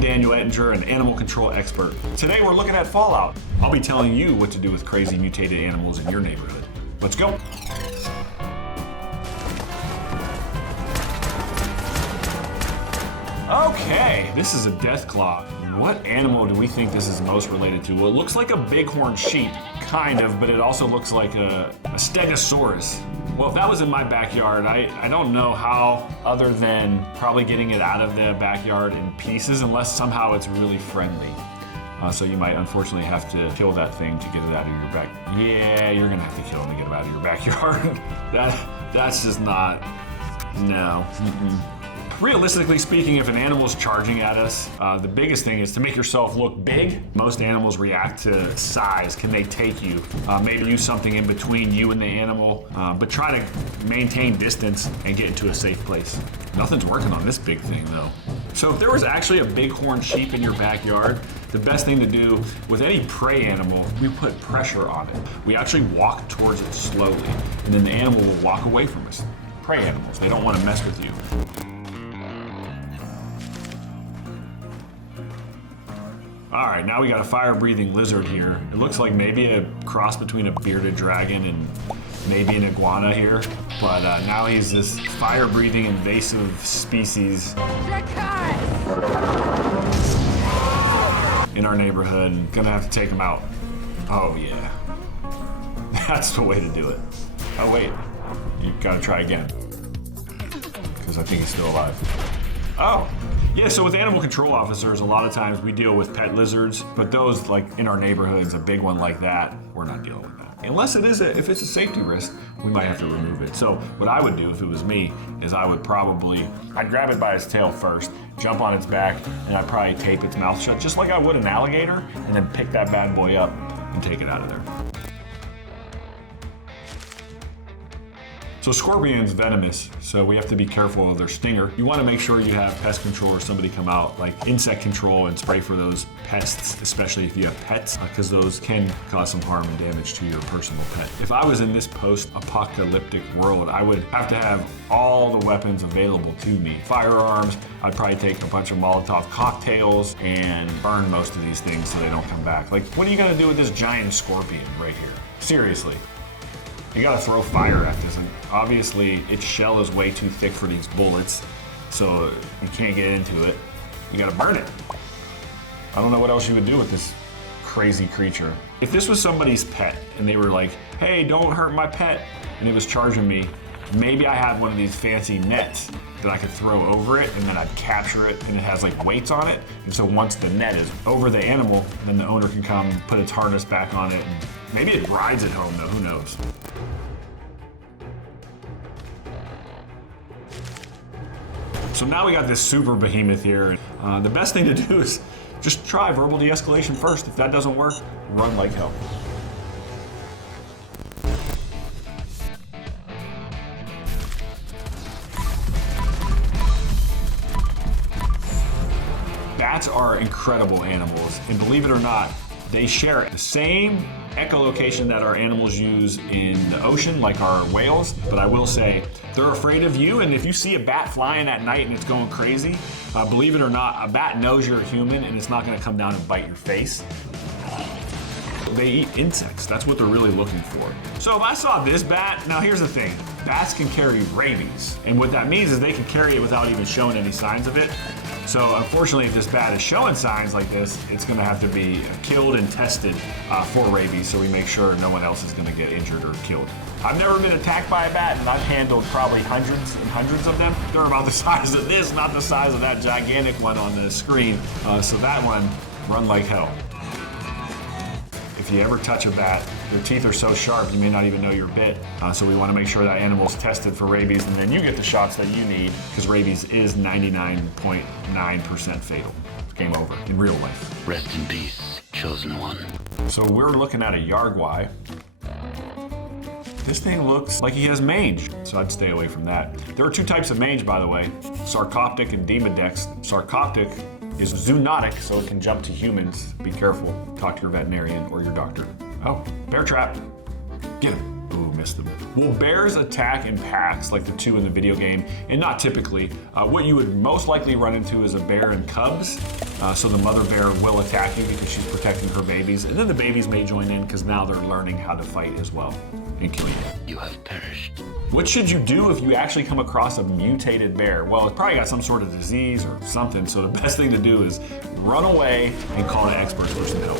I'm Daniel Ettinger, an animal control expert. Today we're looking at Fallout. I'll be telling you what to do with crazy mutated animals in your neighborhood. Let's go. Okay, this is a Deathclaw. What animal do we think this is most related to? Well, it looks like a bighorn sheep, kind of, but it also looks like a stegosaurus. Well, if that was in my backyard, I don't know how, other than probably getting it out of the backyard in pieces, unless somehow it's really friendly. So you might unfortunately have to kill that thing to get it out of your back. Yeah, you're gonna have to kill it to get it out of your backyard. That's just not, no. Realistically speaking, if an animal's charging at us, the biggest thing is to make yourself look big. Most animals react to size. Can they take you? Maybe use something in between you and the animal, but try to maintain distance and get into a safe place. Nothing's working on this big thing though. So if there was actually a bighorn sheep in your backyard, the best thing to do with any prey animal, we put pressure on it. We actually walk towards it slowly, and then the animal will walk away from us. Prey animals, they don't want to mess with you. All right, now we got a fire-breathing lizard here. It looks like maybe a cross between a bearded dragon and maybe an iguana here. But now he's this fire-breathing invasive species in our neighborhood. Gonna have to take him out. Oh yeah, that's the way to do it. Oh wait, you gotta try again. Because I think he's still alive. Oh. Yeah, so with animal control officers, a lot of times we deal with pet lizards, but those, like in our neighborhoods, a big one like that, we're not dealing with that. Unless if it's a safety risk, we might have to remove it. So what I would do if it was me is I'd grab it by its tail first, jump on its back, and I'd probably tape its mouth shut, just like I would an alligator, and then pick that bad boy up and take it out of there. So scorpion's venomous, so we have to be careful of their stinger. You want to make sure you have pest control or somebody come out, like insect control, and spray for those pests, especially if you have pets, because those can cause some harm and damage to your personal pet. If I was in this post-apocalyptic world, I would have to have all the weapons available to me. Firearms, I'd probably take a bunch of Molotov cocktails and burn most of these things so they don't come back. Like, what are you gonna do with this giant scorpion right here? Seriously. You gotta throw fire at this, and obviously its shell is way too thick for these bullets, so you can't get into it. You gotta burn it. I don't know what else you would do with this crazy creature. If this was somebody's pet, and they were like, hey, don't hurt my pet, and it was charging me, maybe I had one of these fancy nets that I could throw over it, and then I'd capture it, and it has like weights on it, and so once the net is over the animal, then the owner can come put its harness back on it, and maybe it rides it home though, who knows. So now we got this super behemoth here. The best thing to do is just try verbal de-escalation first. If that doesn't work, run like hell. Bats are incredible animals, and believe it or not, they share the same echolocation that our animals use in the ocean, like our whales, but I will say, they're afraid of you, and if you see a bat flying at night and it's going crazy, believe it or not, a bat knows you're a human and it's not gonna come down and bite your face. They eat insects, that's what they're really looking for. So if I saw this bat, now here's the thing, bats can carry rabies, and what that means is they can carry it without even showing any signs of it. So unfortunately, if this bat is showing signs like this, it's gonna have to be killed and tested for rabies, so we make sure no one else is gonna get injured or killed. I've never been attacked by a bat, and I've handled probably hundreds and hundreds of them. They're about the size of this, not the size of that gigantic one on the screen. So that one, run like hell. If you ever touch a bat, their teeth are so sharp you may not even know you're bit. So we want to make sure that animal's tested for rabies, and then you get the shots that you need, because rabies is 99.9% fatal. Game over in real life. Rest in peace, chosen one. So we're looking at a Yao Guai. This thing looks like he has mange, so I'd stay away from that. There are two types of mange, by the way, sarcoptic and demodex. Sarcoptic is zoonotic, so it can jump to humans. Be careful, talk to your veterinarian or your doctor. Oh, bear trap, get him. Ooh, missed them. Will bears attack in packs like the two in the video game? And not typically. What you would most likely run into is a bear and cubs. So the mother bear will attack you because she's protecting her babies. And then the babies may join in because now they're learning how to fight as well and kill you. You have perished. What should you do if you actually come across a mutated bear? Well, it's probably got some sort of disease or something. So the best thing to do is run away and call the experts for some help.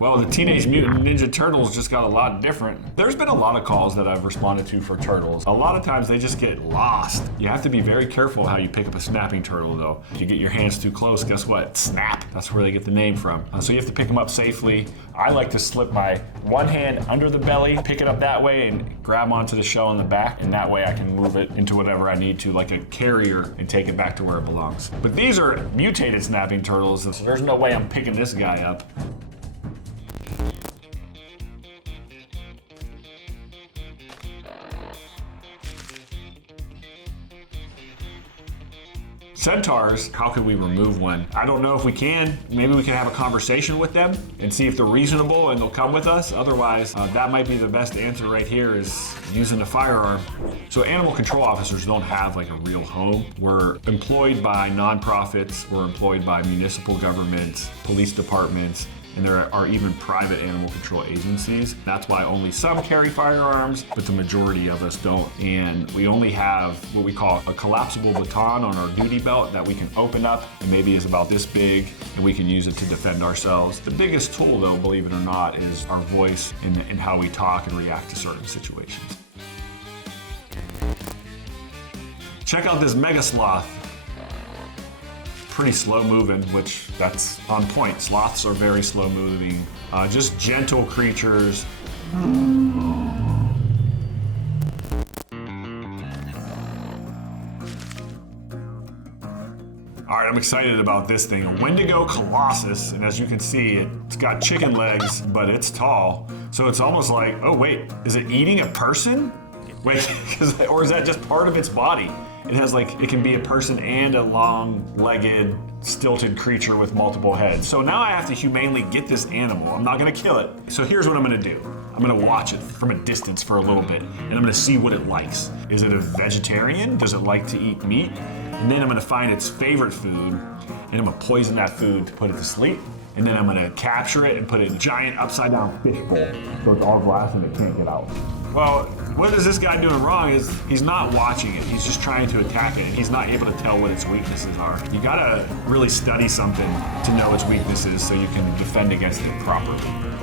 Well, the Teenage Mutant Ninja Turtles just got a lot different. There's been a lot of calls that I've responded to for turtles. A lot of times they just get lost. You have to be very careful how you pick up a snapping turtle though. If you get your hands too close, guess what? Snap. That's where they get the name from. So you have to pick them up safely. I like to slip my one hand under the belly, pick it up that way and grab onto the shell in the back, and that way I can move it into whatever I need to, like a carrier, and take it back to where it belongs. But these are mutated snapping turtles, so there's no way I'm picking this guy up. Centaurs, how could we remove one? I don't know if we can. Maybe we can have a conversation with them and see if they're reasonable and they'll come with us. Otherwise, that might be the best answer right here, is using a firearm. So animal control officers don't have like a real home. We're employed by nonprofits, we're employed by municipal governments, police departments, and there are even private animal control agencies. That's why only some carry firearms, but the majority of us don't. And we only have what we call a collapsible baton on our duty belt that we can open up, and maybe is about this big, and we can use it to defend ourselves. The biggest tool though, believe it or not, is our voice and how we talk and react to certain situations. Check out this mega sloth. Pretty slow moving, which that's on point. Sloths are very slow moving, just gentle creatures. All right, I'm excited about this thing. A Wendigo Colossus, and as you can see, it's got chicken legs, but it's tall. So it's almost like, oh wait, is it eating a person? Wait, or is that just part of its body? It has like, it can be a person and a long-legged, stilted creature with multiple heads. So now I have to humanely get this animal. I'm not gonna kill it. So here's what I'm gonna do. I'm gonna watch it from a distance for a little bit, and I'm gonna see what it likes. Is it a vegetarian? Does it like to eat meat? And then I'm gonna find its favorite food, and I'm gonna poison that food to put it to sleep. And then I'm gonna capture it and put it in a giant upside down fish bowl. So it's all glass and it can't get out. Well, what is this guy doing wrong is he's not watching it. He's just trying to attack it, and he's not able to tell what its weaknesses are. You gotta really study something to know its weaknesses so you can defend against it properly.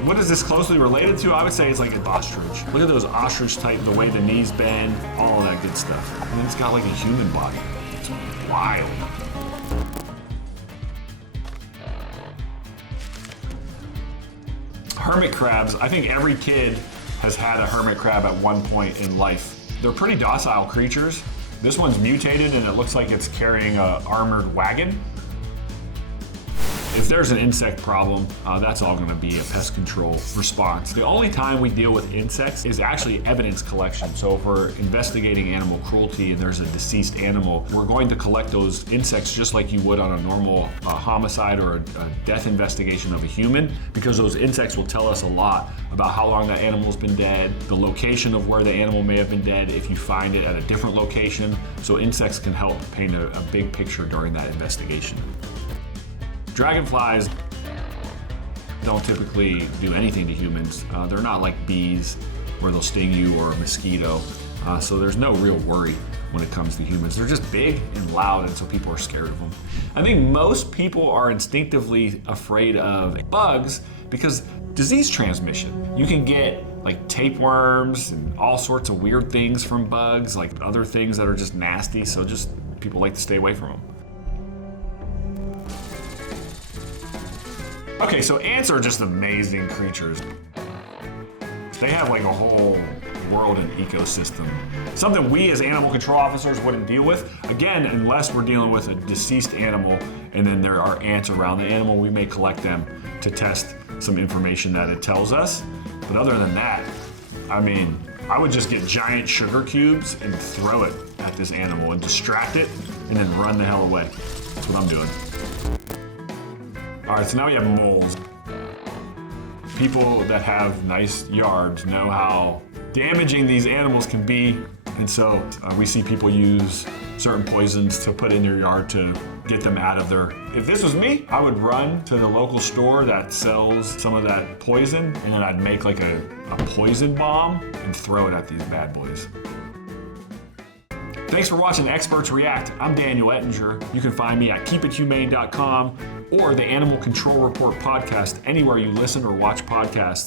What is this closely related to? I would say it's like an ostrich. Look at those ostrich type, the way the knees bend, all of that good stuff. And then it's got like a human body. It's wild. Hermit crabs, I think every kid has had a hermit crab at one point in life. They're pretty docile creatures. This one's mutated and it looks like it's carrying an armored wagon. If there's an insect problem, that's all gonna be a pest control response. The only time we deal with insects is actually evidence collection. So if we're investigating animal cruelty and there's a deceased animal, we're going to collect those insects just like you would on a normal homicide or a death investigation of a human, because those insects will tell us a lot about how long that animal's been dead, the location of where the animal may have been dead if you find it at a different location. So insects can help paint a big picture during that investigation. Dragonflies don't typically do anything to humans. They're not like bees where they'll sting you or a mosquito. So there's no real worry when it comes to humans. They're just big and loud, and so people are scared of them. I think most people are instinctively afraid of bugs because disease transmission. You can get like tapeworms and all sorts of weird things from bugs, like other things that are just nasty, so just people like to stay away from them. Okay, so ants are just amazing creatures. They have like a whole world and ecosystem. Something we as animal control officers wouldn't deal with. Again, unless we're dealing with a deceased animal and then there are ants around the animal, we may collect them to test some information that it tells us. But other than that, I mean, I would just get giant sugar cubes and throw it at this animal and distract it and then run the hell away. That's what I'm doing. All right, so now we have moles. People that have nice yards know how damaging these animals can be. And so we see people use certain poisons to put in your yard to get them out of there. If this was me, I would run to the local store that sells some of that poison, and then I'd make like a poison bomb and throw it at these bad boys. Thanks for watching Experts React. I'm Daniel Ettinger. You can find me at keepithumane.com or the Animal Control Report podcast anywhere you listen or watch podcasts.